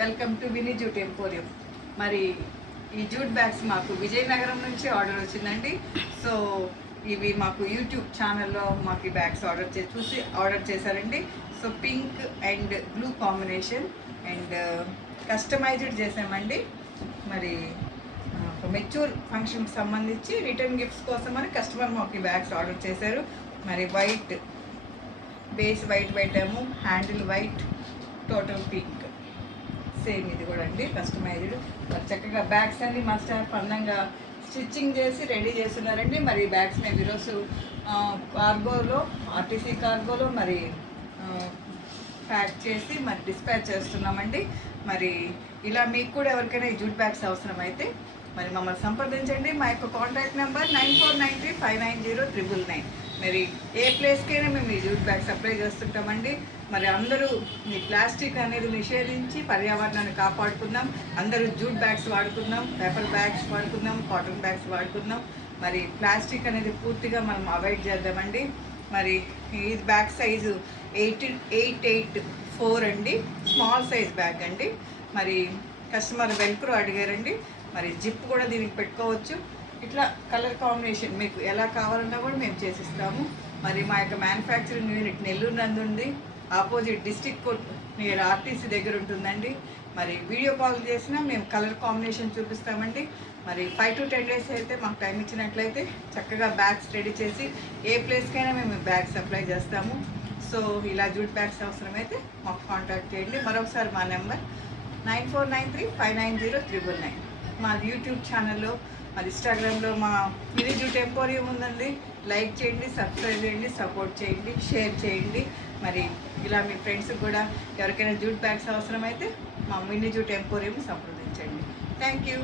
Welcome to Vini jute emporium. మరి ఈ jute bags మాకు విజయనగరం నుంచి ఆర్డర్ వచ్చిందండి. సో ఇవి మాకు యూట్యూబ్ ఛానల్లో మాకు ఈ బ్యాగ్స్ చూసి ఆర్డర్ చేశారండి. So pink and blue combination and customised చేసామండి. మరి ఒక మెచ్యూర్ ఫంక్షన్కి సంబంధించి రిటర్న్ గిఫ్ట్స్ కోసం అని కస్టమర్ మాకు ఈ బ్యాగ్స్ ఆర్డర్ చేశారు. మరి వైట్ బేస్ వైట్ పెట్టాము, handle white, total pink. Same ఇది కూడా అండి కస్టమైజ్డ్. మరి చక్కగా బ్యాగ్స్ అన్ని మస్ట్ హ్యావ్ అందంగా స్టిచ్చింగ్ చేసి రెడీ చేస్తున్నారండి. మరి బ్యాగ్స్ మేము ఈరోజు కార్గోలో, ఆర్టీసీ కార్గోలో మరి ప్యాక్ చేసి మరి డిస్పాచ్ చేస్తున్నామండి. మరి ఇలా మీకు కూడా ఎవరికైనా ఈ జూట్ బ్యాగ్స్ అవసరమైతే మరి మమ్మల్ని సంప్రదించండి. మా యొక్క కాంటాక్ట్ నెంబర్ 9493590999. మరి ఏ ప్లేస్కైనా మేము ఈ జూట్ బ్యాగ్ సప్లై చేస్తుంటామండి. మరి అందరూ ఈ ప్లాస్టిక్ అనేది నిషేధించి పర్యావరణాన్ని కాపాడుకుందాం. అందరూ జూట్ బ్యాగ్స్ వాడుకుందాం, పేపర్ బ్యాగ్స్ వాడుకుందాం, కాటన్ బ్యాగ్స్ వాడుకుందాం. మరి ప్లాస్టిక్ అనేది పూర్తిగా మనం అవాయిడ్ చేద్దామండి. మరి ఈ బ్యాగ్ సైజు 884 అండి, స్మాల్ సైజ్ బ్యాగ్ అండి. మరి కస్టమర్ వెల్క్రో అడిగారండి. మరి జిప్ కూడా దీనికి పెట్టుకోవచ్చు. ఇట్లా కలర్ కాంబినేషన్ మీకు ఎలా కావాలన్నా కూడా మేము చేసిస్తాము. మరి మా యొక్క మ్యానుఫ్యాక్చరింగ్ యూనిట్ నెల్లూరు నందు ఉంది. Opposite district court near RTC దగ్గర ఉంటుందండి. మరి వీడియో కాల్ చేసినా మేము కలర్ కాంబినేషన్ చూపిస్తామండి. మరి 5 to 10 days అయితే మాకు టైం ఇచ్చినట్లయితే చక్కగా బ్యాగ్స్ రెడీ చేసి ఏ ప్లేస్కైనా మేము బ్యాగ్ సప్లై చేస్తాము. సో ఇలా జూట్ బ్యాగ్స్ అవసరమైతే మాకు కాంటాక్ట్ చేయండి. మరొకసారి మా నెంబర్ 9493590399. మా యూట్యూబ్ ఛానల్లో మరి ఇన్స్టాగ్రామ్లో మా వినీ జూట్ ఎంపోరియం ఉందండి. లైక్ చేయండి, సబ్స్క్రైబ్ చేయండి, సపోర్ట్ చేయండి, షేర్ చేయండి. మరి ఇలా మీ ఫ్రెండ్స్కి కూడా ఎవరికైనా జూట్ బ్యాగ్స్ అవసరమైతే మా వినీ జూట్ ఎంపోరియం సంప్రదించండి. Thank you.